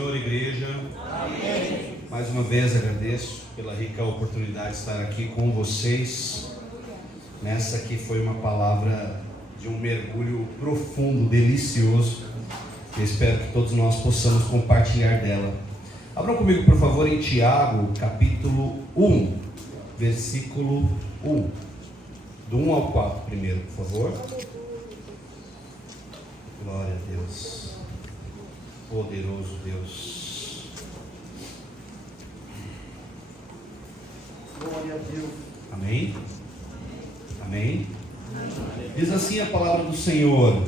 Senhor, igreja. Amém. Mais uma vez agradeço pela rica oportunidade de estar aqui com vocês. Nessa que foi uma palavra de um mergulho profundo, delicioso. Eu espero que todos nós possamos compartilhar dela. Abram comigo, por favor, em Tiago, capítulo 1, versículo 1. Do 1 ao 4 primeiro, por favor. Glória a Deus. Poderoso Deus. Glória a Deus. Amém? Amém? Diz assim a palavra do Senhor: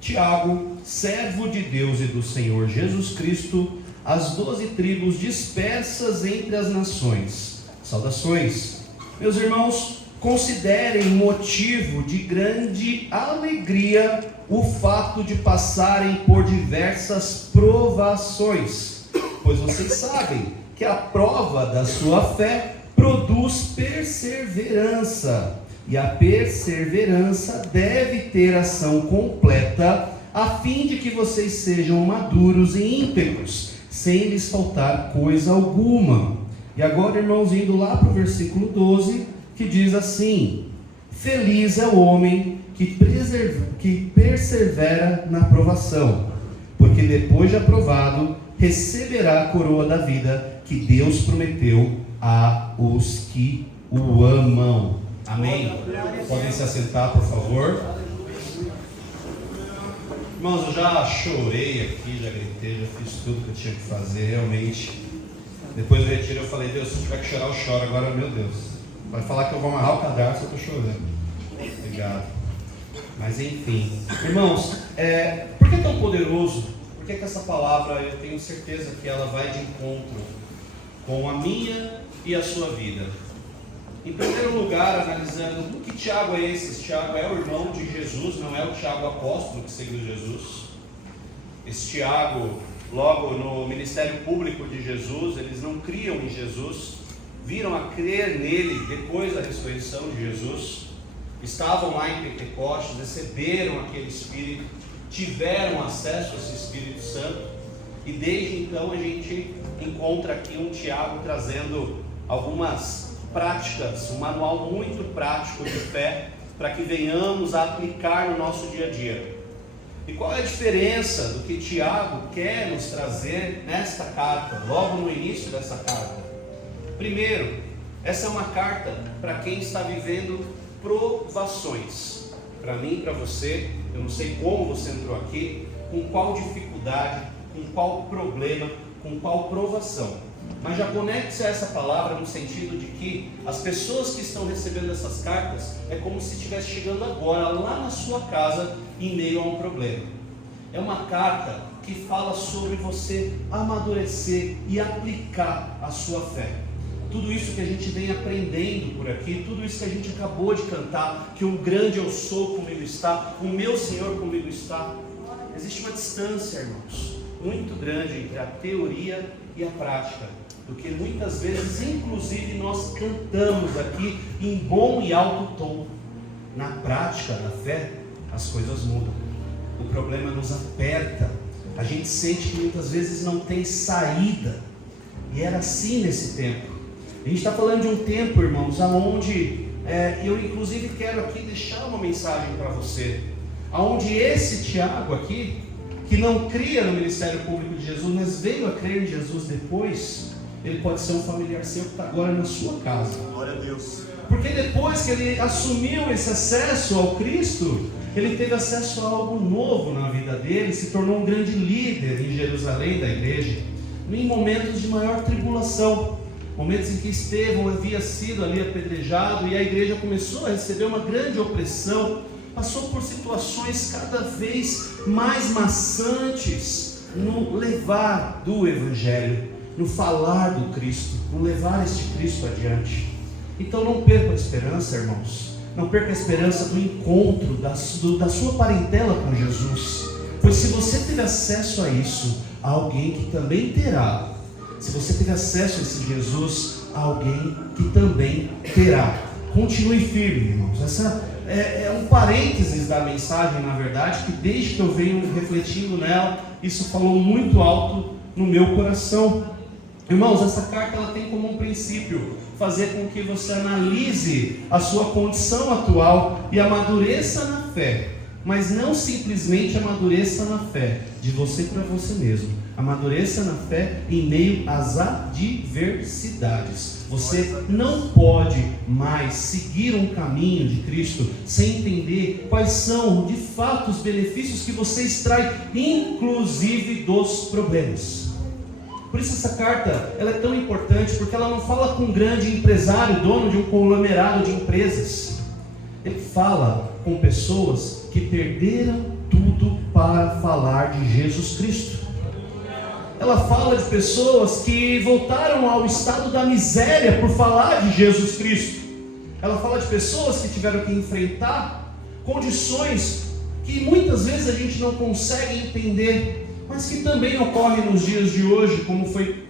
Tiago, servo de Deus e do Senhor Jesus Cristo, as 12 tribos dispersas entre as nações. Saudações. Meus irmãos, considerem motivo de grande alegria o fato de passarem por diversas provações, pois vocês sabem que a prova da sua fé produz perseverança, e a perseverança deve ter ação completa, a fim de que vocês sejam maduros e íntegros, sem lhes faltar coisa alguma. E agora, irmãos, indo lá para o versículo 12, que diz assim: feliz é o homem que persevera na provação, porque depois de aprovado, receberá a coroa da vida que Deus prometeu a os que o amam. Amém? Podem se assentar, por favor. Irmãos, eu já chorei aqui, já gritei, já fiz tudo que eu tinha que fazer, realmente. Depois do retiro eu falei: Deus, se tiver que chorar, eu choro. Agora, meu Deus, vai falar que eu vou amarrar o cadarço, eu estou chorando. Obrigado. Mas enfim, irmãos, por que é tão poderoso? Por que essa palavra, eu tenho certeza que ela vai de encontro com a minha e a sua vida? Em primeiro lugar, analisando que Tiago é esse. Tiago é o irmão de Jesus, não é o Tiago apóstolo que seguiu Jesus. Esse Tiago, logo no ministério público de Jesus, eles não criam em Jesus, viram a crer nele depois da ressurreição de Jesus, estavam lá em Pentecostes, receberam aquele Espírito, tiveram acesso a esse Espírito Santo, e desde então a gente encontra aqui um Tiago trazendo algumas práticas, um manual muito prático de fé, para que venhamos a aplicar no nosso dia a dia. E qual é a diferença do que Tiago quer nos trazer nesta carta, logo no início dessa carta? Primeiro, essa é uma carta para quem está vivendo provações. Para mim e para você, eu não sei como você entrou aqui, com qual dificuldade, com qual problema, com qual provação. Mas já conecte-se a essa palavra no sentido de que as pessoas que estão recebendo essas cartas é como se estivesse chegando agora lá na sua casa em meio a um problema. É uma carta que fala sobre você amadurecer e aplicar a sua fé. Tudo isso que a gente vem aprendendo por aqui, tudo isso que a gente acabou de cantar, que o grande eu sou comigo está, o meu Senhor comigo está. Existe uma distância, irmãos, muito grande entre a teoria e a prática, do que muitas vezes, inclusive, nós cantamos aqui em bom e alto tom. Na prática da fé, as coisas mudam. O problema nos aperta, a gente sente que muitas vezes não tem saída, e era assim nesse tempo. A gente está falando de um tempo, irmãos, onde eu inclusive quero aqui deixar uma mensagem para você, onde esse Tiago aqui, que não cria no ministério público de Jesus, mas veio a crer em Jesus depois, ele pode ser um familiar seu que está agora na sua casa. Glória a Deus. Porque depois que ele assumiu esse acesso ao Cristo, ele teve acesso a algo novo na vida dele, se tornou um grande líder em Jerusalém da igreja, em momentos de maior tribulação. Momentos em que Estevão havia sido ali apedrejado e a igreja começou a receber uma grande opressão, passou por situações cada vez mais maçantes no levar do Evangelho, no falar do Cristo, no levar este Cristo adiante. Então não perca a esperança, irmãos, não perca a esperança do encontro, da sua parentela com Jesus, pois se você teve acesso a isso, há alguém que também terá. Se você teve acesso a esse Jesus, há alguém que também terá. Continue firme, irmãos. Essa é um parênteses da mensagem, na verdade, que desde que eu venho refletindo nela, isso falou muito alto no meu coração. Irmãos, essa carta ela tem como um princípio fazer com que você analise a sua condição atual e amadureça na fé, mas não simplesmente amadureça na fé de você para você mesmo, amadureça na fé em meio às adversidades. Você não pode mais seguir um caminho de Cristo sem entender quais são de fato os benefícios que você extrai, inclusive dos problemas. Por isso essa carta ela é tão importante, porque ela não fala com um grande empresário, dono de um conglomerado de empresas. Ele fala com pessoas que perderam tudo para falar de Jesus Cristo. Ela fala de pessoas que voltaram ao estado da miséria por falar de Jesus Cristo. Ela fala de pessoas que tiveram que enfrentar condições que muitas vezes a gente não consegue entender, mas que também ocorre nos dias de hoje, como foi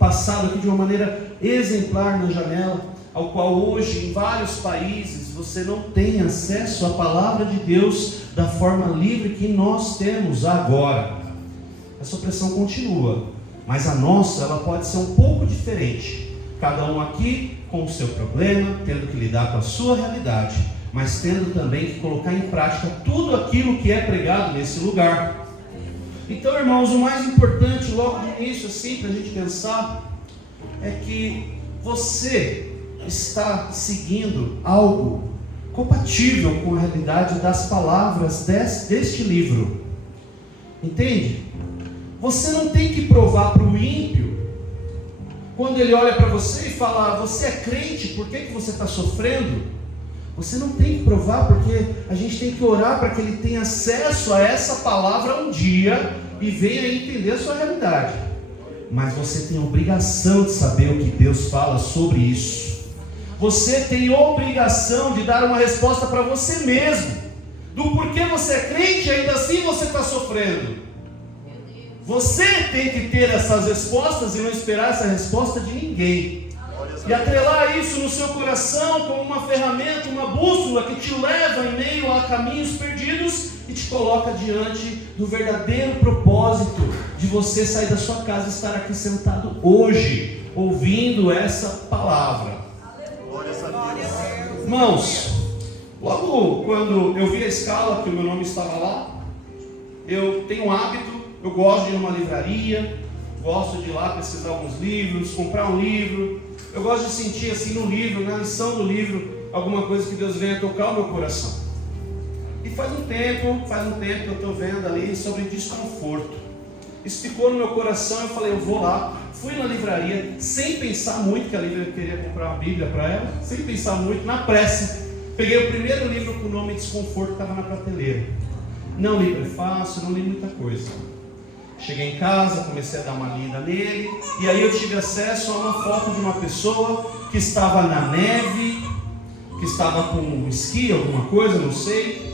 passado aqui de uma maneira exemplar na janela, ao qual hoje em vários países você não tem acesso à palavra de Deus da forma livre que nós temos agora. Essa opressão continua, mas a nossa ela pode ser um pouco diferente, cada um aqui com o seu problema, tendo que lidar com a sua realidade, mas tendo também que colocar em prática tudo aquilo que é pregado nesse lugar. Então, irmãos, o mais importante logo de início, assim, para a gente pensar, é que você está seguindo algo compatível com a realidade das palavras deste livro. Entende? Você não tem que provar para o ímpio, quando ele olha para você e fala, você é crente, por que você está sofrendo? Você não tem que provar, porque a gente tem que orar para que ele tenha acesso a essa palavra um dia e venha entender a sua realidade. Mas você tem a obrigação de saber o que Deus fala sobre isso. Você tem a obrigação de dar uma resposta para você mesmo, do porquê você é crente e ainda assim você está sofrendo. Você tem que ter essas respostas e não esperar essa resposta de ninguém. E atrelar isso no seu coração como uma ferramenta, uma bússola que te leva em meio a caminhos perdidos e te coloca diante do verdadeiro propósito de você sair da sua casa e estar aqui sentado hoje, ouvindo essa palavra. Irmãos, logo quando eu vi a escala que o meu nome estava lá, eu tenho um hábito, eu gosto de ir numa livraria, gosto de ir lá pesquisar alguns livros, comprar um livro. Eu gosto de sentir assim no livro, na lição do livro, alguma coisa que Deus venha tocar o meu coração. E faz um tempo que eu estou vendo ali sobre desconforto. Isso ficou no meu coração, eu falei, eu vou lá. Fui na livraria, sem pensar muito, que a livraria queria comprar uma Bíblia para ela, sem pensar muito, na pressa. Peguei o primeiro livro com o nome Desconforto, que estava na prateleira. Não li prefácio, não li muita coisa. Cheguei em casa, comecei a dar uma lida nele, e aí eu tive acesso a uma foto de uma pessoa que estava na neve, que estava com um esqui, alguma coisa, não sei.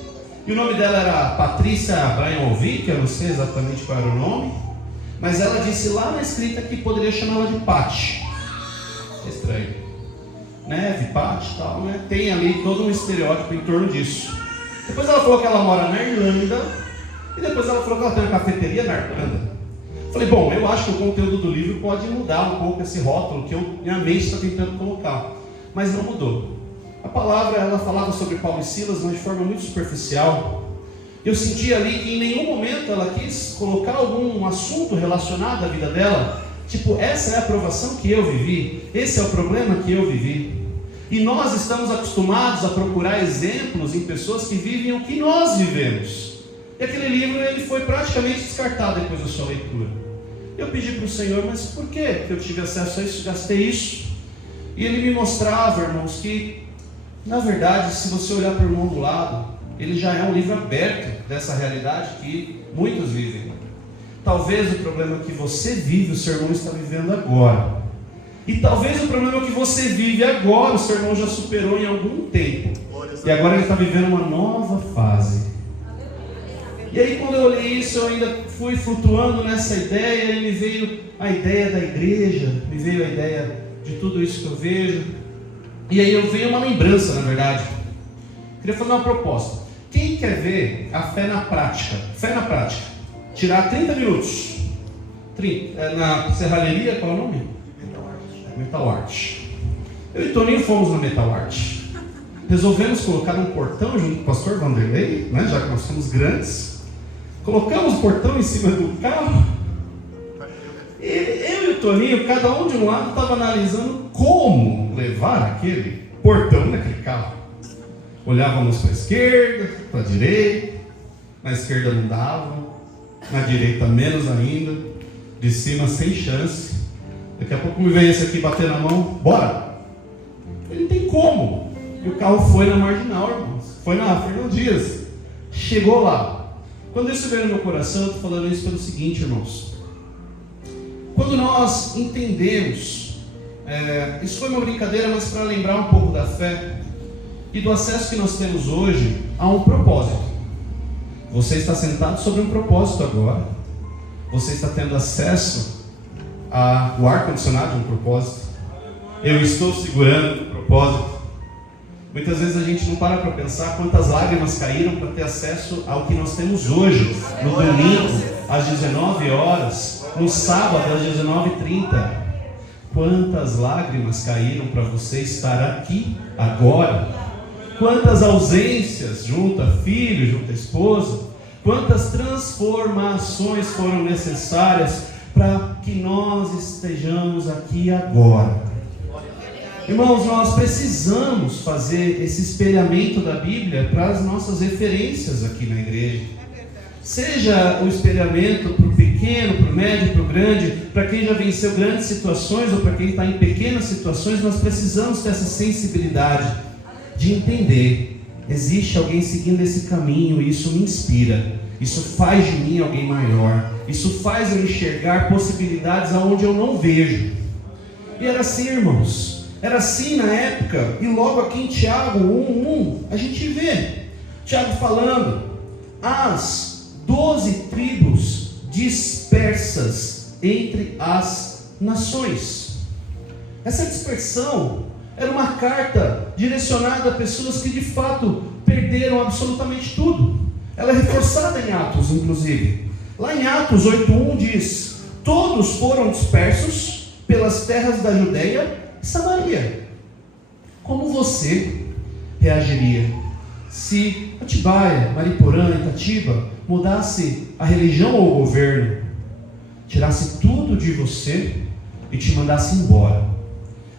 E o nome dela era Patrícia Brainovic, que eu não sei exatamente qual era o nome, mas ela disse lá na escrita que poderia chamá-la de Pati. É estranho. Neve, Pati e tal, né? Tem ali todo um estereótipo em torno disso. Depois ela falou que ela mora na Irlanda, e depois ela falou que ela tem uma cafeteria na Irlanda. Falei, bom, eu acho que o conteúdo do livro pode mudar um pouco esse rótulo que minha mente está tentando colocar. Mas não mudou. A palavra, ela falava sobre Paulo e Silas, mas de forma muito superficial. Eu senti ali que em nenhum momento ela quis colocar algum assunto relacionado à vida dela. Tipo, essa é a provação que eu vivi, esse é o problema que eu vivi. E nós estamos acostumados a procurar exemplos em pessoas que vivem o que nós vivemos. E aquele livro ele foi praticamente descartado depois da sua leitura. Eu pedi para o Senhor, mas por que eu tive acesso a isso, gastei isso? E ele me mostrava, irmãos, que na verdade, se você olhar para o irmão do lado, ele já é um livro aberto dessa realidade que muitos vivem. Talvez o problema que você vive, o seu irmão está vivendo agora. E talvez o problema que você vive agora, o seu irmão já superou em algum tempo. E agora ele está vivendo uma nova fase. E aí quando eu olhei isso, eu ainda fui flutuando nessa ideia, e me veio a ideia da igreja, me veio a ideia de tudo isso que eu vejo. E aí eu veio uma lembrança, na verdade. Queria fazer uma proposta. Quem quer ver a fé na prática? Fé na prática. Tirar 30 minutos. na serralheria, qual é o nome? Metal Art. Eu e Toninho fomos na Metal Art. Resolvemos colocar um portão junto com o pastor Vanderlei, né, já que nós somos grandes. Colocamos o portão em cima do carro. Eu e o Toninho, cada um de um lado, estava analisando como levar aquele portão naquele carro. Olhávamos para a esquerda, para a direita. Na esquerda não dava, na direita menos ainda, de cima sem chance. Daqui a pouco me vem esse aqui bater na mão, bora! Ele não tem como. E o carro foi na Marginal, irmãos. Foi na Fernão Dias. Chegou lá. Quando isso veio no meu coração, eu estou falando isso pelo seguinte, irmãos. Quando nós entendemos, isso foi uma brincadeira, mas para lembrar um pouco da fé e do acesso que nós temos hoje a um propósito. Você está sentado sobre um propósito agora. Você está tendo acesso ao ar-condicionado de um propósito. Eu estou segurando um propósito. Muitas vezes a gente não para pensar quantas lágrimas caíram para ter acesso ao que nós temos hoje. No domingo, às 19 horas. No sábado, às 19h30. Quantas lágrimas caíram para você estar aqui agora? Quantas ausências junto a filho, junto a esposa, quantas transformações foram necessárias para que nós estejamos aqui agora. Irmãos, nós precisamos fazer esse espelhamento da Bíblia para as nossas referências aqui na igreja. Seja o espelhamento para o pequeno, para o médio, para o grande, para quem já venceu grandes situações ou para quem está em pequenas situações, nós precisamos ter essa sensibilidade de entender, existe alguém seguindo esse caminho e isso me inspira, isso faz de mim alguém maior, isso faz eu enxergar possibilidades aonde eu não vejo. E era assim, irmãos, era assim na época, e logo aqui em Tiago 1:1, a gente vê Tiago falando, as 12 tribos dispersas entre as nações. Essa dispersão era uma carta direcionada a pessoas que de fato perderam absolutamente tudo. Ela é reforçada em Atos, inclusive. Lá em Atos 8:1 diz: todos foram dispersos pelas terras da Judeia e Samaria. Como você reagiria se Atibaia, Mariporã e Itatiba mudasse a religião ou o governo, tirasse tudo de você e te mandasse embora,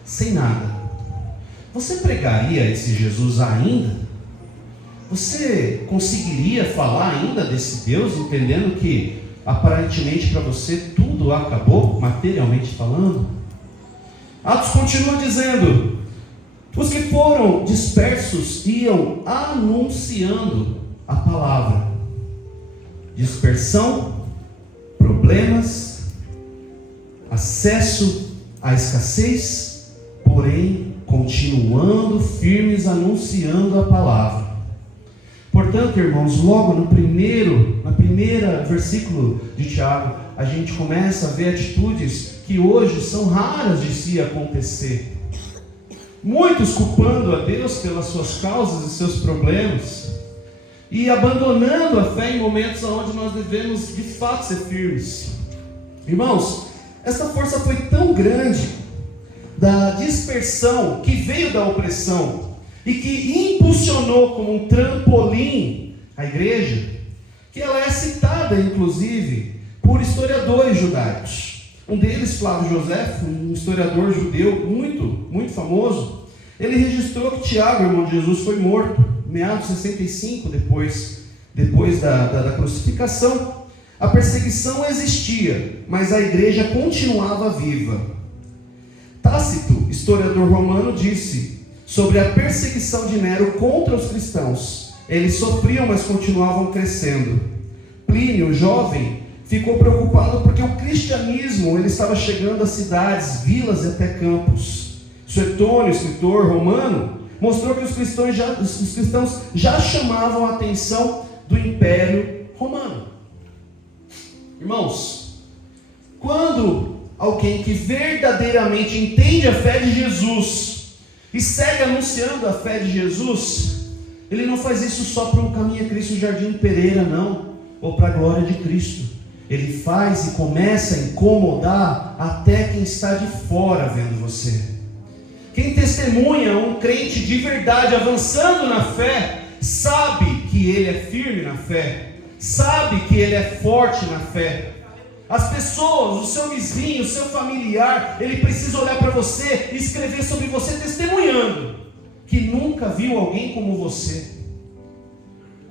sem nada? Você pregaria esse Jesus ainda? Você conseguiria falar ainda desse Deus, entendendo que aparentemente para você tudo acabou, materialmente falando? Atos continua dizendo: os que foram dispersos iam anunciando a palavra. Dispersão, problemas, acesso à escassez, porém continuando firmes anunciando a palavra. Portanto, irmãos, logo na primeira versículo de Tiago, a gente começa a ver atitudes que hoje são raras de se acontecer. Muitos culpando a Deus pelas suas causas e seus problemas, e abandonando a fé em momentos onde nós devemos de fato ser firmes. Irmãos, essa força foi tão grande da dispersão que veio da opressão e que impulsionou como um trampolim a igreja, que ela é citada inclusive por historiadores judaicos. Um deles, Flávio José, um historiador judeu muito famoso, ele registrou que Tiago, irmão de Jesus, foi morto em meados de 65, depois da crucificação. A perseguição existia, mas a igreja continuava viva. Tácito, historiador romano, disse sobre a perseguição de Nero contra os cristãos: eles sofriam, mas continuavam crescendo. Plínio, jovem, ficou preocupado porque o cristianismo ele estava chegando a cidades, vilas e até campos. Suetônio, escritor romano, mostrou que os cristãos já chamavam a atenção do Império Romano. Irmãos, quando alguém que verdadeiramente entende a fé de Jesus e segue anunciando a fé de Jesus, ele não faz isso só para o Caminho a Cristo Jardim Pereira, não, ou para a glória de Cristo. ele faz e começa a incomodar até quem está de fora vendo você. Quem testemunha um crente de verdade avançando na fé, sabe que ele é firme na fé, sabe que ele é forte na fé. As pessoas, o seu vizinho, o seu familiar, ele precisa olhar para você e escrever sobre você testemunhando que nunca viu alguém como você,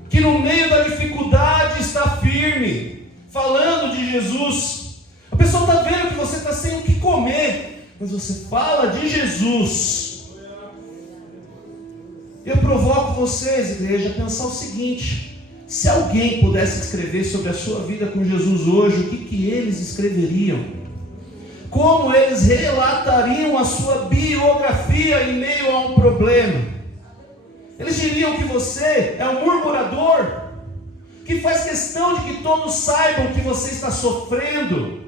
que no meio da dificuldade está firme, falando de Jesus. A pessoa está vendo que você está sem o que comer, mas você fala de Jesus. Eu provoco vocês, igreja, a pensar o seguinte: se alguém pudesse escrever sobre a sua vida com Jesus hoje, o que eles escreveriam? Como eles relatariam a sua biografia em meio a um problema? Eles diriam que você é um murmurador, que faz questão de que todos saibam que você está sofrendo,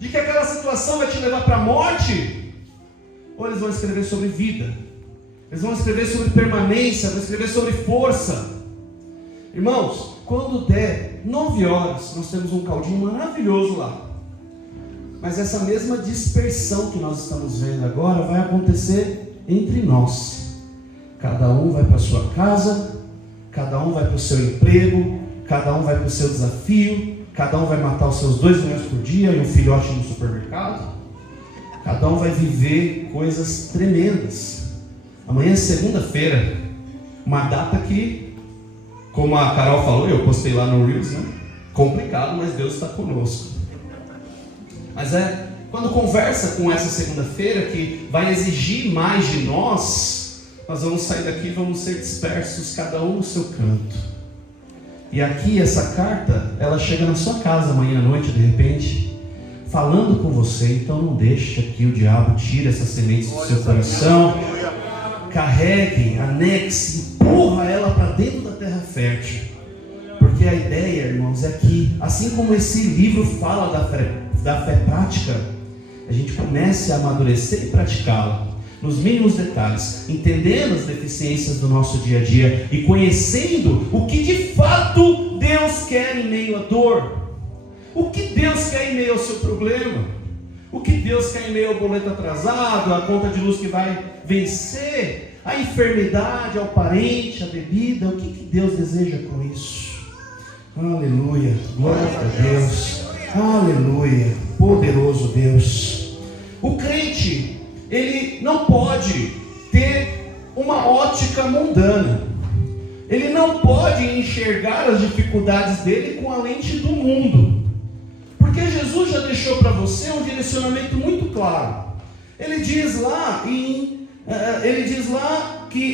de que aquela situação vai te levar para a morte? Ou eles vão escrever sobre vida, eles vão escrever sobre permanência, vão escrever sobre força? Irmãos, quando der 9 horas, nós temos um caldinho maravilhoso lá. Mas essa mesma dispersão que nós estamos vendo agora vai acontecer entre nós. Cada um vai para a sua casa, cada um vai para o seu emprego, cada um vai para o seu desafio, cada um vai matar os seus 2 milhões por dia e um filhote no supermercado. Cada um vai viver coisas tremendas. Amanhã é segunda-feira, uma data que, como a Carol falou, eu postei lá no Reels, né? Complicado, mas Deus está conosco. Mas quando conversa com essa segunda-feira, que vai exigir mais de nós vamos sair daqui e vamos ser dispersos, cada um no seu canto. E aqui essa carta, ela chega na sua casa amanhã à noite, de repente, falando com você. Então não deixe que o diabo tire essas sementes do seu coração. Carregue, anexe, empurra ela para dentro da terra fértil. Porque a ideia, irmãos, é que, assim como esse livro fala da fé prática, a gente comece a amadurecer e praticá-la nos mínimos detalhes, entendendo as deficiências do nosso dia a dia e conhecendo o que de fato Deus quer em meio à dor, o que Deus quer em meio ao seu problema, o que Deus quer em meio ao boleto atrasado, a conta de luz que vai vencer, a enfermidade, ao parente, a bebida. O que Deus deseja com isso? Aleluia, glória a Deus, aleluia, poderoso Deus. O crente, ele não pode ter uma ótica mundana, ele não pode enxergar as dificuldades dele com a lente do mundo, porque Jesus já deixou para você um direcionamento muito claro. Ele diz lá que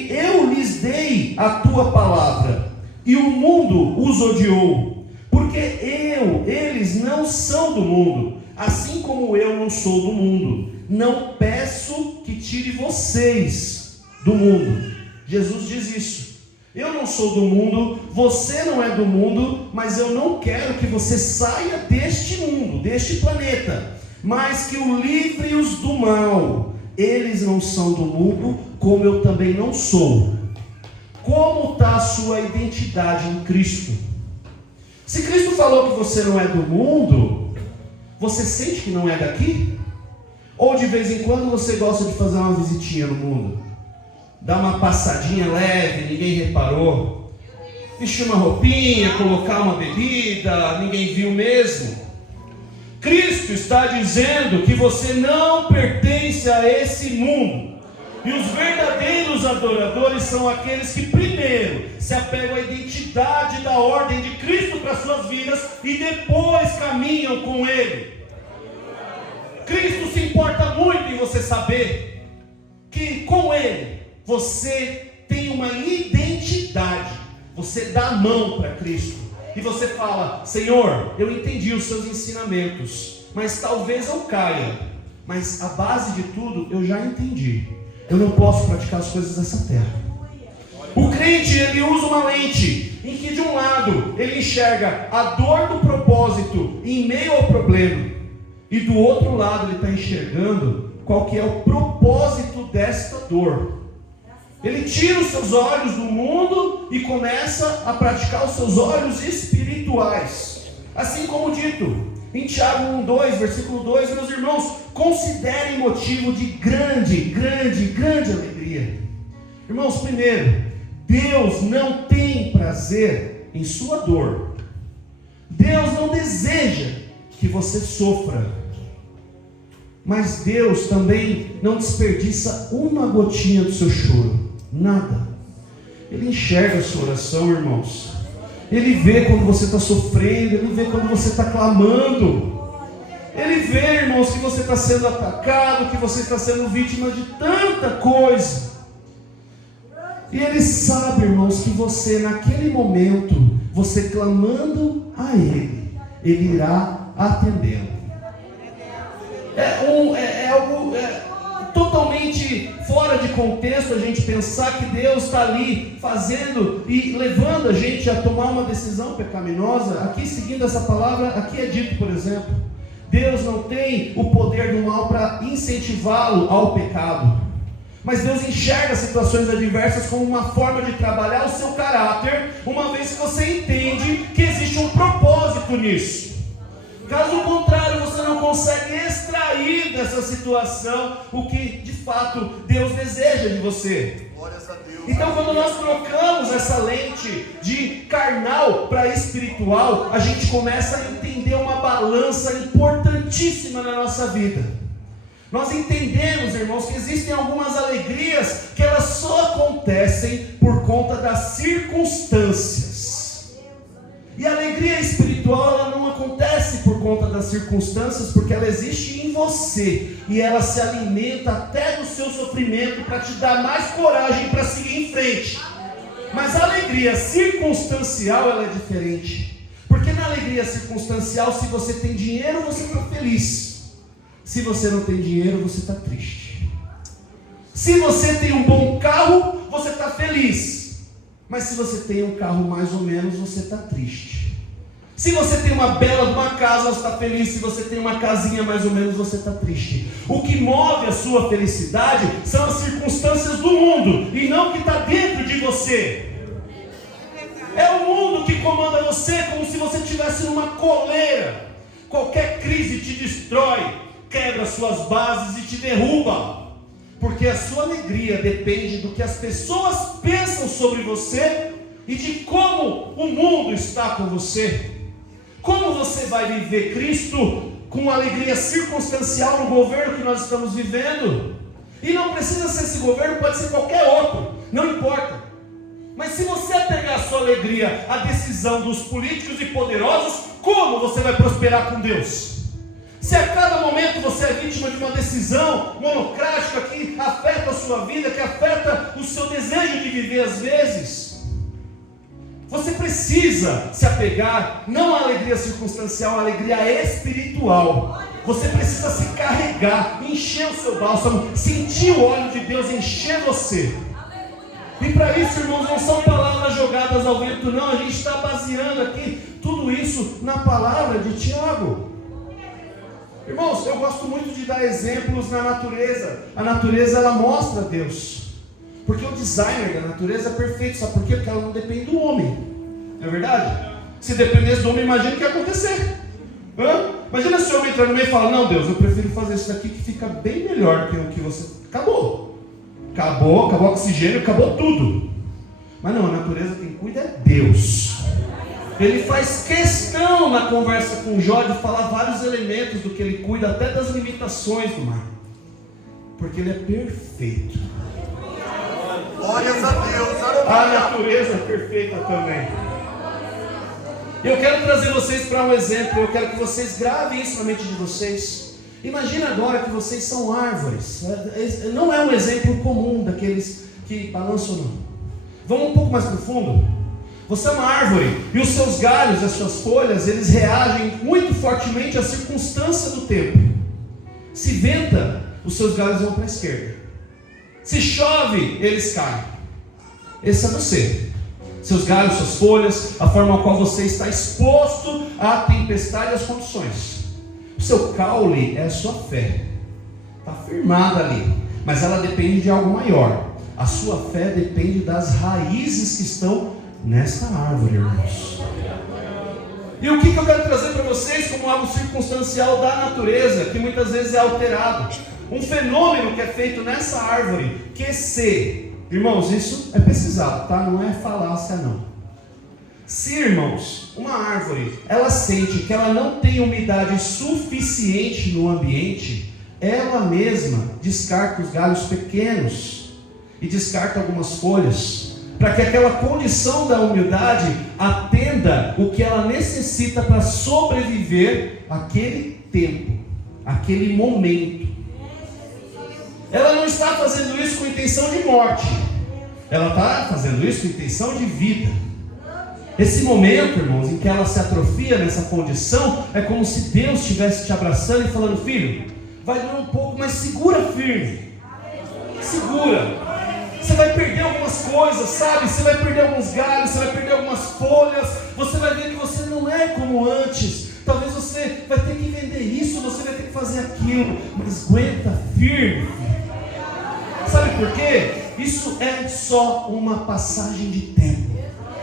eu lhes dei a tua palavra e o mundo os odiou, porque eles não são do mundo, assim como eu não sou do mundo. Não peço que tire vocês do mundo. Jesus diz isso. Eu não sou do mundo, você não é do mundo, mas eu não quero que você saia deste mundo, deste planeta, mas que o livre-os do mal. Eles não são do mundo, como eu também não sou. Como está a sua identidade em Cristo? Se Cristo falou que você não é do mundo, você sente que não é daqui? Ou de vez em quando você gosta de fazer uma visitinha no mundo? Dar uma passadinha leve, ninguém reparou. Vestir uma roupinha, colocar uma bebida, ninguém viu mesmo. Cristo está dizendo que você não pertence a esse mundo. E os verdadeiros adoradores são aqueles que primeiro se apegam à identidade da ordem de Cristo para suas vidas e depois caminham com Ele. Cristo se importa muito em você saber que com Ele você tem uma identidade. Você dá a mão para Cristo e você fala: Senhor, eu entendi os seus ensinamentos, mas talvez eu caia, mas a base de tudo eu já entendi. Eu não posso praticar as coisas dessa terra. O crente, ele usa uma lente em que de um lado ele enxerga a dor do propósito em meio ao problema, e do outro lado ele está enxergando qual que é o propósito desta dor. Ele tira os seus olhos do mundo e começa a praticar os seus olhos espirituais. Assim como dito em Tiago 1:2, versículo 2, meus irmãos, considerem motivo de grande alegria. Irmãos, primeiro, Deus não tem prazer em sua dor. Deus não deseja que você sofra. Mas Deus também não desperdiça uma gotinha do seu choro. Nada. Ele enxerga a sua oração, irmãos. Ele vê quando você está sofrendo. Ele vê quando você está clamando. Ele vê, irmãos, que você está sendo atacado, que você está sendo vítima de tanta coisa. E Ele sabe, irmãos, que você, naquele momento, você clamando a Ele, Ele irá atendê-lo. É algo totalmente fora de contexto a gente pensar que Deus está ali fazendo e levando a gente a tomar uma decisão pecaminosa. Aqui, seguindo essa palavra, aqui é dito, por exemplo, Deus não tem o poder do mal para incentivá-lo ao pecado, mas Deus enxerga situações adversas como uma forma de trabalhar o seu caráter, uma vez que você entende que existe um propósito nisso. Caso contrário, você não consegue extrair dessa situação o que de fato Deus deseja de você. Glórias a Deus. Então, quando nós trocamos essa lente de carnal para espiritual, a gente começa a entender uma balança importantíssima na nossa vida. Nós entendemos, irmãos, que existem algumas alegrias que elas só acontecem por conta das circunstâncias. E a alegria espiritual, ela não acontece por conta das circunstâncias, porque ela existe em você, e ela se alimenta até do seu sofrimento, para te dar mais coragem para seguir em frente. Mas a alegria circunstancial, ela é diferente, porque na alegria circunstancial, se você tem dinheiro, você está feliz. Se você não tem dinheiro, você está triste. Se você tem um bom carro, você está feliz. Mas se você tem um carro mais ou menos, você está triste. Se você tem uma bela uma casa, você está feliz. Se você tem uma casinha mais ou menos, você está triste. O que move a sua felicidade são as circunstâncias do mundo, e não o que está dentro de você. É o mundo que comanda você, como se você estivesse numa coleira. Qualquer crise te destrói, quebra suas bases e te derruba. Porque a sua alegria depende do que as pessoas pensam sobre você e de como o mundo está com você. Como você vai viver Cristo com alegria circunstancial no governo que nós estamos vivendo? E não precisa ser esse governo, pode ser qualquer outro, não importa. Mas se você apegar a sua alegria à decisão dos políticos e poderosos, como você vai prosperar com Deus? Se a cada momento você é vítima de uma decisão monocrática que afeta a sua vida, que afeta o seu desejo de viver às vezes, você precisa se apegar não à alegria circunstancial, à alegria espiritual. Você precisa se carregar, encher o seu bálsamo, sentir o óleo de Deus encher você. E para isso, irmãos, não são palavras jogadas ao vento, não. A gente está baseando aqui tudo isso na palavra de Tiago. Irmãos, eu gosto muito de dar exemplos na natureza. A natureza, ela mostra Deus. Porque o designer da natureza é perfeito. Sabe por quê? Porque ela não depende do homem. Não é verdade? Se dependesse do homem, imagina o que ia acontecer. Imagina se o homem entrar no meio e falar: não, Deus, eu prefiro fazer isso daqui que fica bem melhor do que o que você... Acabou o oxigênio, acabou tudo. Mas não, a natureza quem cuida é Deus. Ele faz questão na conversa com Jó de falar vários elementos do que ele cuida, até das limitações do mar, porque ele é perfeito. Glórias a Deus. A natureza é perfeita também. Eu quero trazer vocês para um exemplo. Eu quero que vocês gravem isso na mente de vocês. Imagina agora que vocês são árvores. Não é um exemplo comum daqueles que balançam, não. Vamos um pouco mais profundo. Você é uma árvore, e os seus galhos, as suas folhas, eles reagem muito fortemente à circunstância do tempo. Se venta, os seus galhos vão para a esquerda. Se chove, eles caem. Esse é você. Seus galhos, suas folhas, a forma qual você está exposto à tempestade e às condições. O seu caule é a sua fé. Está firmada ali, mas ela depende de algo maior. A sua fé depende das raízes que estão nesta árvore, irmãos. E o que eu quero trazer para vocês como algo circunstancial da natureza, que muitas vezes é alterado. Um fenômeno que é feito nessa árvore, irmãos, isso é pesquisado, tá? Não é falácia não. Se, irmãos, uma árvore, ela sente que ela não tem umidade suficiente no ambiente, ela mesma descarta os galhos pequenos e descarta algumas folhas, para que aquela condição da umidade atenda o que ela necessita para sobreviver aquele tempo, aquele momento. Ela não está fazendo isso com intenção de morte, ela está fazendo isso com intenção de vida. Esse momento, irmãos, em que ela se atrofia nessa condição, é como se Deus estivesse te abraçando e falando: filho, vai doer um pouco, mas segura firme, segura. Você vai perder algumas coisas, sabe? Você vai perder alguns galhos, você vai perder algumas folhas, você vai ver que você não é como antes. Talvez você vai ter que vender isso, você vai ter que fazer aquilo, mas aguenta firme. Sabe por quê? Isso é só uma passagem de tempo.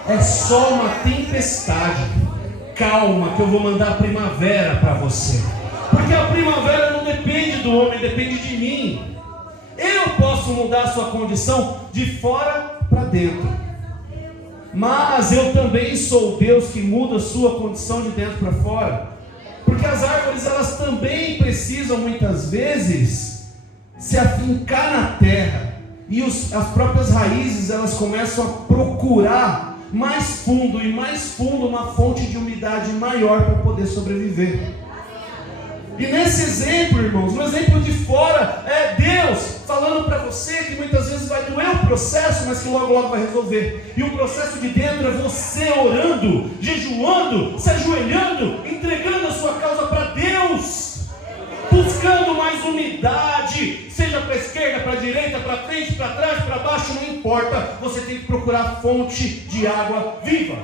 É só uma tempestade. Calma, que eu vou mandar a primavera para você. Porque a primavera não depende do homem, depende de mim. Eu posso mudar a sua condição de fora para dentro. Mas eu também sou Deus que muda a sua condição de dentro para fora. Porque as árvores, elas também precisam muitas vezes se afincar na terra. E as próprias raízes, elas começam a procurar mais fundo e mais fundo uma fonte de umidade maior para poder sobreviver. E nesse exemplo, irmãos, no exemplo de fora, é Deus falando para você que muitas vezes vai doer o processo, mas que logo logo vai resolver. E o processo de dentro é você orando, jejuando, se ajoelhando, entregando a sua causa para Deus, buscando mais umidade, seja para a esquerda, para a direita, para frente, para trás, para baixo, não importa. Você tem que procurar fonte de água viva.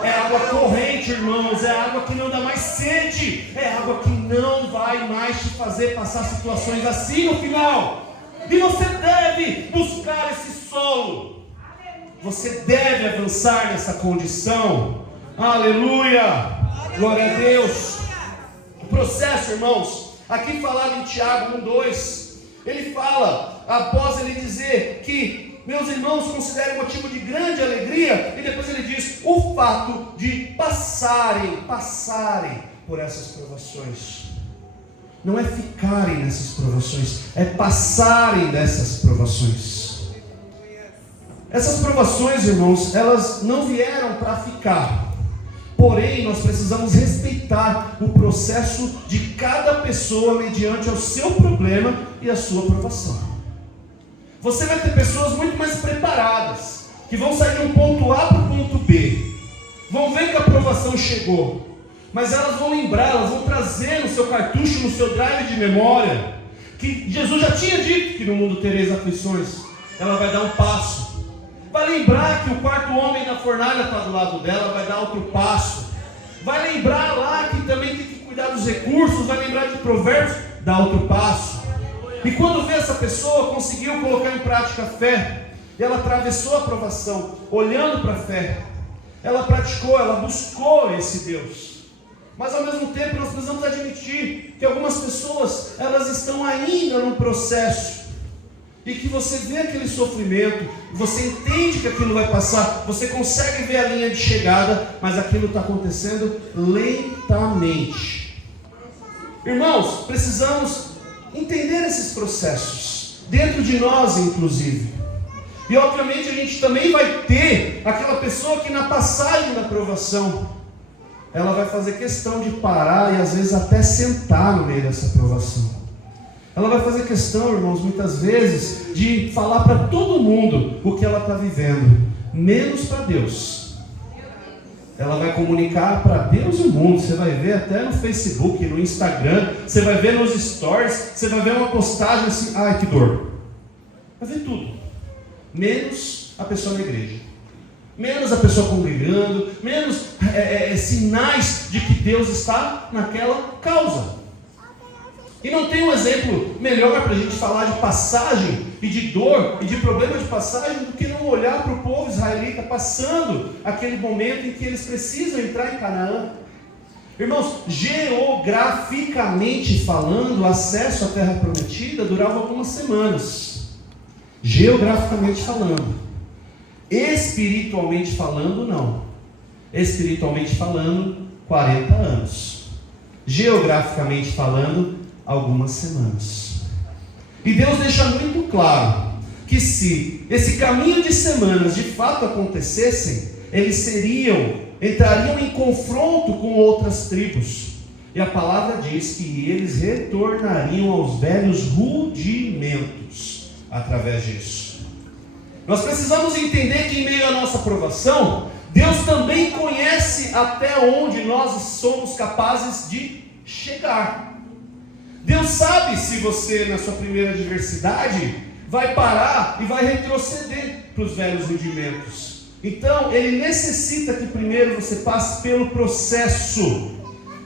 É água corrente, irmãos, é água que não dá mais sede, é água que não vai mais te fazer passar situações assim no final. E você deve buscar esse solo, você deve avançar nessa condição. Aleluia, glória a Deus. O processo, irmãos, aqui falado em Tiago 1:2, ele fala, após ele dizer que meus irmãos, considerem motivo de grande alegria, e depois ele diz, o fato de passarem por essas provações. Não é ficarem nessas provações, é passarem dessas provações. Essas provações, irmãos, elas não vieram para ficar. Porém, nós precisamos respeitar o processo de cada pessoa mediante o seu problema e a sua provação. Você vai ter pessoas muito mais preparadas, que vão sair de um ponto A para o ponto B, vão ver que a aprovação chegou, mas elas vão lembrar, elas vão trazer no seu cartucho, no seu drive de memória, que Jesus já tinha dito que no mundo tereis aflições. Ela vai dar um passo, vai lembrar que o quarto homem na fornalha está do lado dela, vai dar outro passo, vai lembrar lá que também tem que cuidar dos recursos, vai lembrar de Provérbios, dá outro passo. E quando vê essa pessoa, conseguiu colocar em prática a fé, e ela atravessou a provação, olhando para a fé, ela praticou, ela buscou esse Deus. Mas ao mesmo tempo nós precisamos admitir que algumas pessoas, elas estão ainda num processo, e que você vê aquele sofrimento, você entende que aquilo vai passar, você consegue ver a linha de chegada, mas aquilo está acontecendo lentamente. Irmãos, precisamos entender esses processos, dentro de nós inclusive. E obviamente a gente também vai ter aquela pessoa que na passagem da provação, ela vai fazer questão de parar e às vezes até sentar no meio dessa provação. Ela vai fazer questão, irmãos, muitas vezes, de falar para todo mundo o que ela está vivendo, menos para Deus. Ela vai comunicar para Deus e o mundo. Você vai ver até no Facebook, no Instagram, você vai ver nos stories, você vai ver uma postagem assim, ai que dor. Vai ver tudo, menos a pessoa na igreja, menos a pessoa congregando, menos sinais de que Deus está naquela causa. E não tem um exemplo melhor para a gente falar de passagem e de dor e de problema de passagem do que não olhar para o povo israelita passando aquele momento em que eles precisam entrar em Canaã. Irmãos, geograficamente falando, o acesso à Terra Prometida durava algumas semanas. Geograficamente falando. Espiritualmente falando, não. Espiritualmente falando, 40 anos. Geograficamente falando, algumas semanas. E Deus deixa muito claro que se esse caminho de semanas de fato acontecessem, eles entrariam em confronto com outras tribos. E a palavra diz que eles retornariam aos velhos rudimentos através disso. Nós precisamos entender que em meio à nossa provação, Deus também conhece até onde nós somos capazes de chegar. Deus sabe se você, na sua primeira adversidade, vai parar e vai retroceder para os velhos rudimentos. Então, Ele necessita que primeiro você passe pelo processo.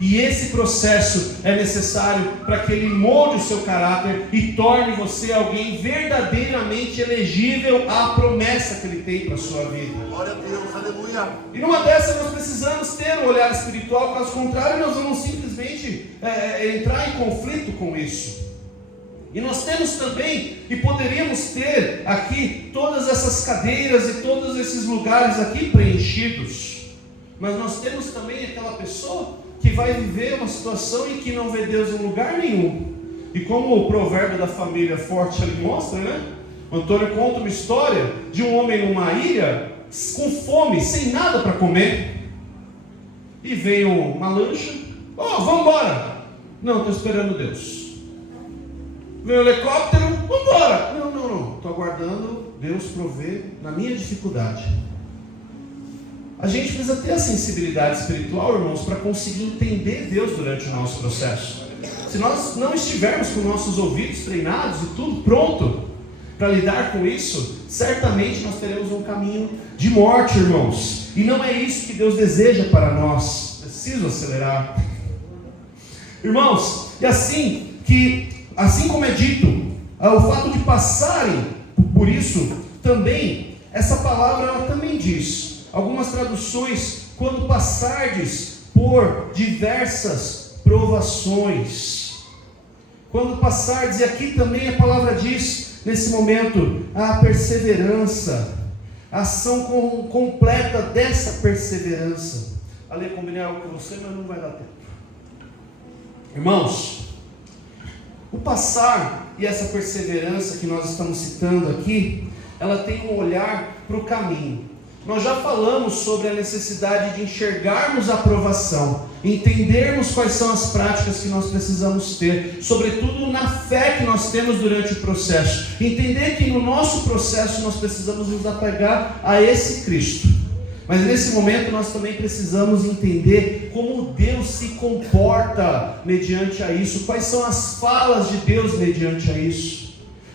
E esse processo é necessário para que Ele molde o seu caráter e torne você alguém verdadeiramente elegível à promessa que Ele tem para a sua vida. Glória a Deus, aleluia. E numa dessas nós precisamos ter um olhar espiritual, caso contrário nós vamos simplesmente entrar em conflito com isso. E nós temos também, e poderíamos ter aqui, todas essas cadeiras e todos esses lugares aqui preenchidos. Mas nós temos também aquela pessoa que vai viver uma situação em que não vê Deus em lugar nenhum. E como o provérbio da família forte ali mostra, né? O Antônio conta uma história de um homem numa ilha, com fome, sem nada para comer. E veio uma lancha. Vamos embora. Não, estou esperando Deus. Veio o helicóptero, vamos embora. Não, estou aguardando Deus prover na minha dificuldade. A gente precisa ter a sensibilidade espiritual, irmãos, para conseguir entender Deus durante o nosso processo. Se nós não estivermos com nossos ouvidos treinados e tudo pronto para lidar com isso, certamente nós teremos um caminho de morte, irmãos. E não é isso que Deus deseja para nós. Preciso acelerar. Irmãos, e assim como é dito, o fato de passarem por isso, também, essa palavra ela também diz, algumas traduções, quando passardes por diversas provações. Quando passardes, e aqui também a palavra diz, nesse momento, a perseverança, a ação completa dessa perseverança. Ali, combinei algo com você, mas não vai dar tempo. Irmãos, o passar e essa perseverança que nós estamos citando aqui, ela tem um olhar para o caminho. Nós já falamos sobre a necessidade de enxergarmos a provação, entendermos quais são as práticas que nós precisamos ter, sobretudo na fé que nós temos durante o processo. Entender que no nosso processo nós precisamos nos apegar a esse Cristo. Mas nesse momento nós também precisamos entender como Deus se comporta mediante a isso, quais são as falas de Deus mediante a isso.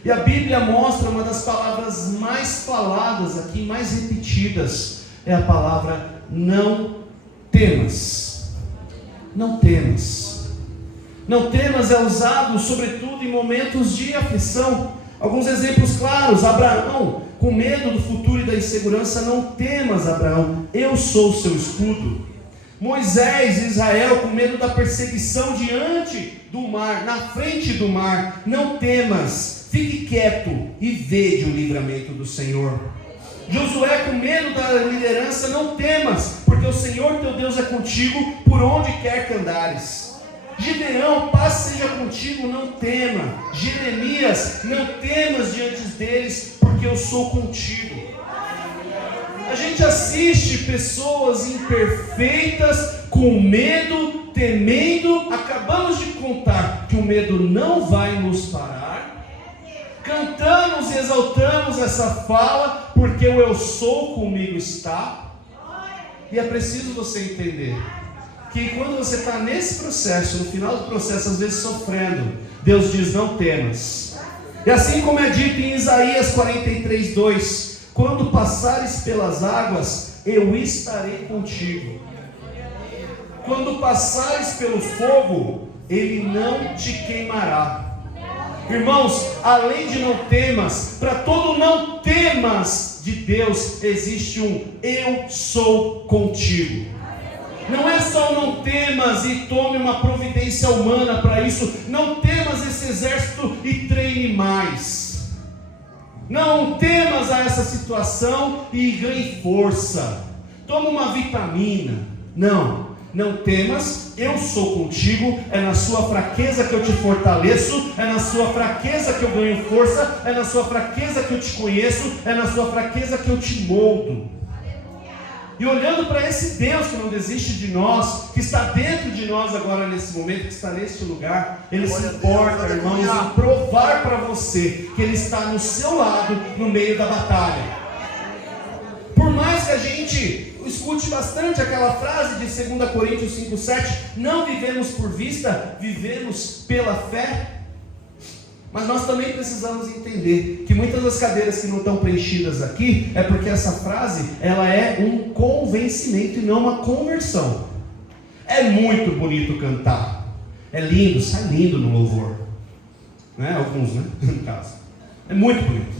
E a Bíblia mostra uma das palavras mais faladas aqui, mais repetidas, é a palavra não temas. Não temas. Não temas é usado sobretudo em momentos de aflição. Alguns exemplos claros: Abraão, com medo do futuro e da insegurança, não temas, Abraão, eu sou o seu escudo. Moisés e Israel, com medo da perseguição diante do mar, na frente do mar, não temas, fique quieto e vede o livramento do Senhor. Josué, com medo da liderança, não temas, porque o Senhor teu Deus é contigo por onde quer que andares. Gideão, paz seja contigo, não tema. Jeremias, não temas diante deles, porque eu sou contigo. A gente assiste pessoas imperfeitas, com medo, temendo. Acabamos de contar que o medo não vai nos parar. Cantamos e exaltamos essa fala, porque o eu sou comigo está. E é preciso você entender que quando você está nesse processo, no final do processo, às vezes sofrendo, Deus diz: não temas. E assim como é dito em Isaías 43:2, quando passares pelas águas, eu estarei contigo. Quando passares pelo fogo, ele não te queimará. Irmãos, além de não temas, para todo não temas de Deus, existe um eu sou contigo. Não é só não temas e tome uma providência humana para isso. Não temas esse exército e treine mais. Não temas a essa situação e ganhe força. Toma uma vitamina. Não temas, eu sou contigo, é na sua fraqueza que eu te fortaleço, é na sua fraqueza que eu ganho força, é na sua fraqueza que eu te conheço, é na sua fraqueza que eu te moldo. E olhando para esse Deus que não desiste de nós, que está dentro de nós agora nesse momento, que está neste lugar, Ele se importa, irmãos, em provar para você que Ele está no seu lado, no meio da batalha. Por mais que a gente escute bastante aquela frase de 2 Coríntios 5,7, não vivemos por vista, vivemos pela fé. Mas nós também precisamos entender que muitas das cadeiras que não estão preenchidas aqui, é porque essa frase, ela é um convencimento e não uma conversão. É muito bonito cantar, é lindo, sai lindo no louvor, né? Alguns, né? No caso, é muito bonito,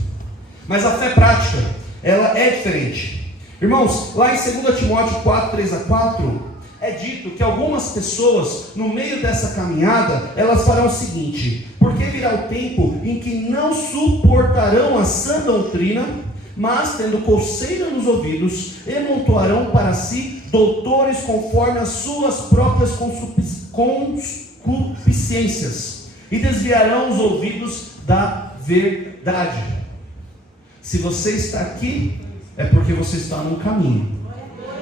mas a fé prática, ela é diferente. Irmãos, lá em 2 Timóteo 4, 3-4, é dito que algumas pessoas, no meio dessa caminhada, elas farão o seguinte: porque virá o tempo em que não suportarão a sã doutrina, mas, tendo coceira nos ouvidos, amontoarão para si doutores conforme as suas próprias concupiscências, e desviarão os ouvidos da verdade. Se você está aqui, é porque você está num caminho.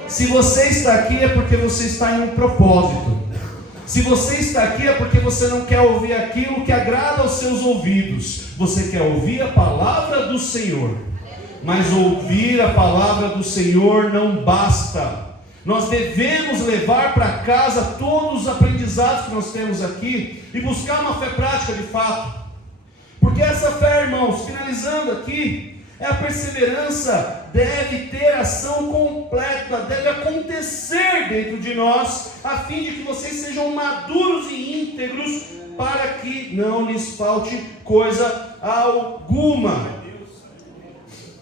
Se você está aqui, é porque você está em um propósito. Se você está aqui, é porque você não quer ouvir aquilo que agrada aos seus ouvidos. Você quer ouvir a palavra do Senhor. Mas ouvir a palavra do Senhor não basta. Nós devemos levar para casa todos os aprendizados que nós temos aqui e buscar uma fé prática de fato. Porque essa fé, irmãos, finalizando aqui, a perseverança deve ter ação completa, deve acontecer dentro de nós, a fim de que vocês sejam maduros e íntegros, para que não lhes falte coisa alguma.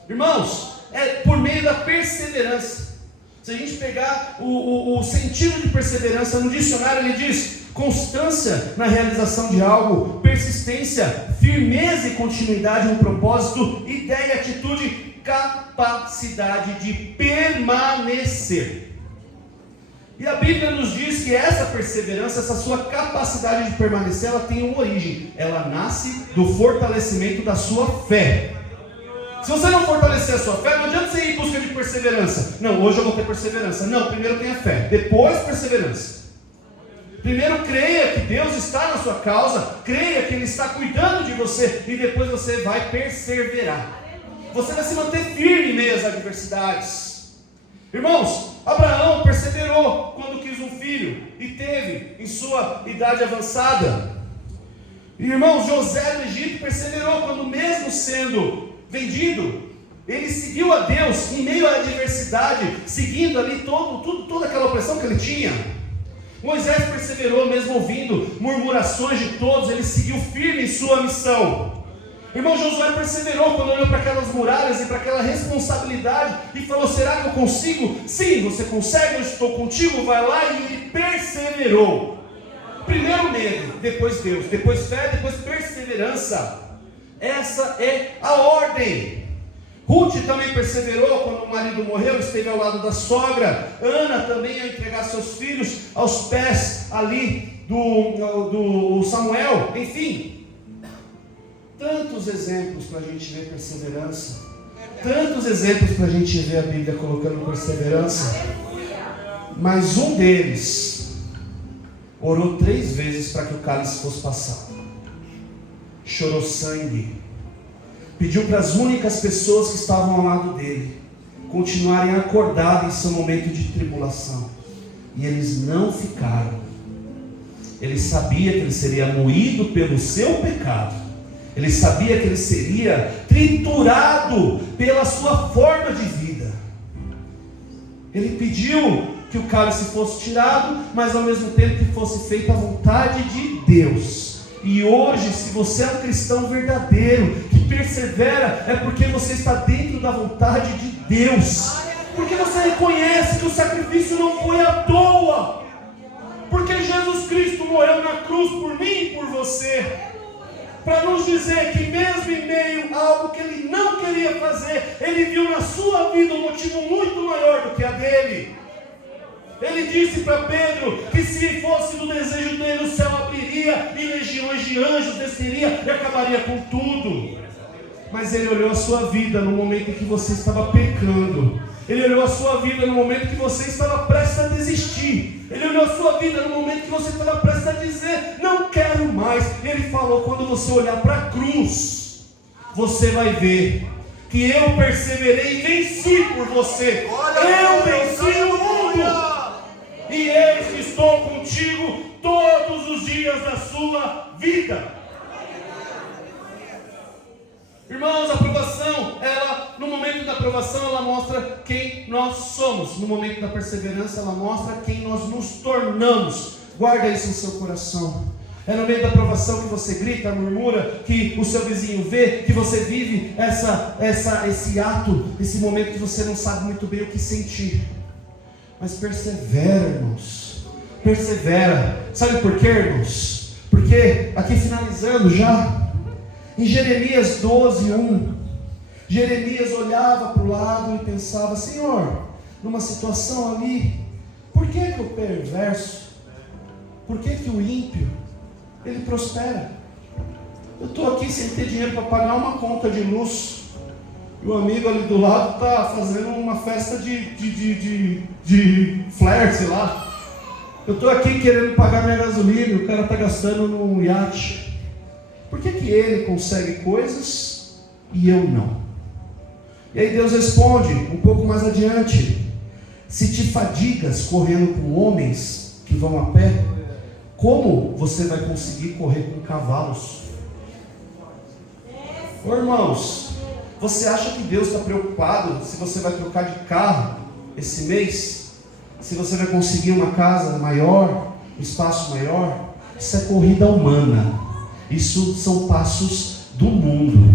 Irmãos, é por meio da perseverança. Se a gente pegar o sentido de perseverança no dicionário, ele diz: constância na realização de algo, persistência, firmeza e continuidade no propósito, ideia e atitude, capacidade de permanecer. E a Bíblia nos diz que essa perseverança, essa sua capacidade de permanecer, ela tem uma origem. Ela nasce do fortalecimento da sua fé. Se você não fortalecer a sua fé, não adianta você ir em busca de perseverança. Não, hoje eu vou ter perseverança. Não, primeiro tenha fé, depois perseverança. Primeiro creia que Deus está na sua causa, creia que Ele está cuidando de você, e depois você vai perseverar. Você vai se manter firme em meio às adversidades. Irmãos, Abraão perseverou quando quis um filho, e teve em sua idade avançada. Irmãos, José do Egito perseverou quando, mesmo sendo vendido, ele seguiu a Deus em meio à adversidade, seguindo ali toda aquela opressão que ele tinha. Moisés perseverou mesmo ouvindo murmurações de todos, ele seguiu firme em sua missão. Irmão, Josué perseverou quando olhou para aquelas muralhas e para aquela responsabilidade e falou: será que eu consigo? Sim, você consegue, eu estou contigo, vai lá. E ele perseverou. Primeiro medo, depois Deus, depois fé, depois perseverança. Essa é a ordem. Ruth também perseverou quando o marido morreu, esteve ao lado da sogra. Ana também, ao entregar seus filhos aos pés ali do Samuel. Enfim, tantos exemplos para a gente ver perseverança. Tantos exemplos para a gente ver a Bíblia colocando perseverança. Mas um deles orou 3 vezes para que o cálice fosse passado. Chorou sangue. Pediu para as únicas pessoas que estavam ao lado dele continuarem acordados em seu momento de tribulação. E eles não ficaram. Ele sabia que ele seria moído pelo seu pecado. Ele sabia que ele seria triturado pela sua forma de vida. Ele pediu que o cálice fosse tirado, mas ao mesmo tempo que fosse feita a vontade de Deus. E hoje, se você é um cristão verdadeiro, que persevera, é porque você está dentro da vontade de Deus. Porque você reconhece que o sacrifício não foi à toa. Porque Jesus Cristo morreu na cruz por mim e por você. Para nos dizer que mesmo em meio a algo que Ele não queria fazer, Ele viu na sua vida um motivo muito maior do que a dele. Ele disse para Pedro que se fosse do desejo dele, o céu abriria e legiões de anjos desceria e acabaria com tudo. Mas Ele olhou a sua vida no momento em que você estava pecando. Ele olhou a sua vida no momento que você estava prestes a desistir. Ele olhou a sua vida no momento que você estava prestes a dizer, não quero mais. Ele falou, quando você olhar para a cruz, você vai ver que eu perseverei e venci por você. Eu venci o mundo. E eis que estou contigo todos os dias da sua vida. Irmãos, a aprovação, no momento da aprovação, ela mostra quem nós somos. No momento da perseverança, ela mostra quem nós nos tornamos. Guarda isso no seu coração. É no meio da aprovação que você grita, murmura, que o seu vizinho vê, que você vive esse ato, esse momento que você não sabe muito bem o que sentir. Mas persevera, irmãos. Persevera. Sabe por quê, irmãos? Porque, aqui finalizando já, em Jeremias 12:1, Jeremias olhava para o lado e pensava, Senhor, numa situação ali, por que o perverso, por que o ímpio, ele prospera? Eu estou aqui sem ter dinheiro para pagar uma conta de luz, e o amigo ali do lado está fazendo uma festa de flare, sei lá. Eu estou aqui querendo pagar minha gasolina e o cara está gastando num iate. Por que ele consegue coisas e eu não? E aí Deus responde um pouco mais adiante: se te fadigas correndo com homens que vão a pé, como você vai conseguir correr com cavalos? Ô irmãos, você acha que Deus está preocupado se você vai trocar de carro esse mês? Se você vai conseguir uma casa maior, um espaço maior? Isso é corrida humana. Isso são passos do mundo.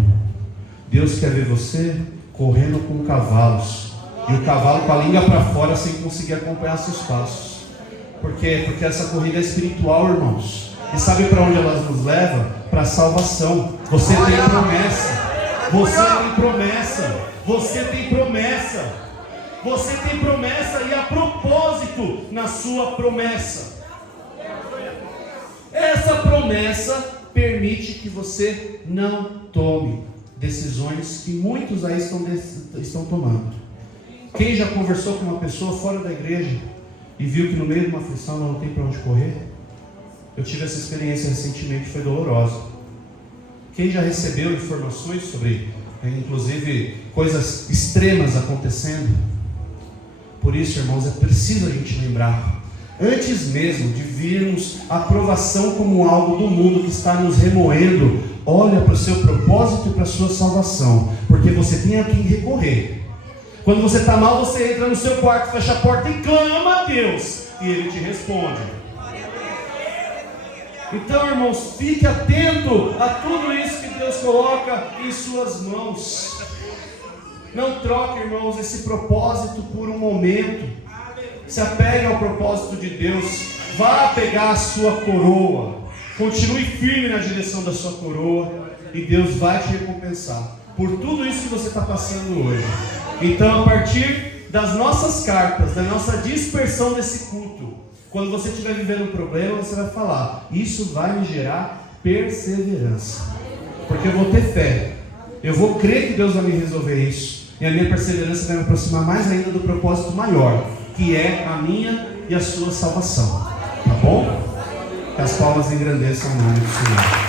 Deus quer ver você correndo com cavalos. E o cavalo com a língua para fora sem conseguir acompanhar seus passos. Por quê? Porque essa corrida é espiritual, irmãos. E sabe para onde ela nos leva? Para a salvação. Você tem promessa. Você tem promessa. Você tem promessa. Você tem promessa e há propósito na sua promessa. Essa promessa permite que você não tome decisões que muitos aí estão tomando. Quem já conversou com uma pessoa fora da igreja e viu que no meio de uma aflição ela não tem para onde correr? Eu tive essa experiência recentemente, foi dolorosa. Quem já recebeu informações sobre, inclusive, coisas extremas acontecendo? Por isso, irmãos, é preciso a gente lembrar, antes mesmo de virmos a aprovação como algo do mundo que está nos remoendo, olha para o seu propósito e para a sua salvação, porque você tem a quem recorrer. Quando você está mal, você entra no seu quarto, fecha a porta e clama a Deus, e Ele te responde. Então, irmãos, fique atento a tudo isso que Deus coloca em suas mãos. Não troque, irmãos, esse propósito por um momento. Se apegue ao propósito de Deus. Vá pegar a sua coroa. Continue firme na direção da sua coroa. E Deus vai te recompensar por tudo isso que você está passando hoje. Então, a partir das nossas cartas, da nossa dispersão desse culto, quando você estiver vivendo um problema, você vai falar: isso vai me gerar perseverança. Porque eu vou ter fé. Eu vou crer que Deus vai me resolver isso. E a minha perseverança vai me aproximar mais ainda do propósito maior, que é a minha e a sua salvação. Tá bom? Que as palmas engrandeçam o nome do Senhor.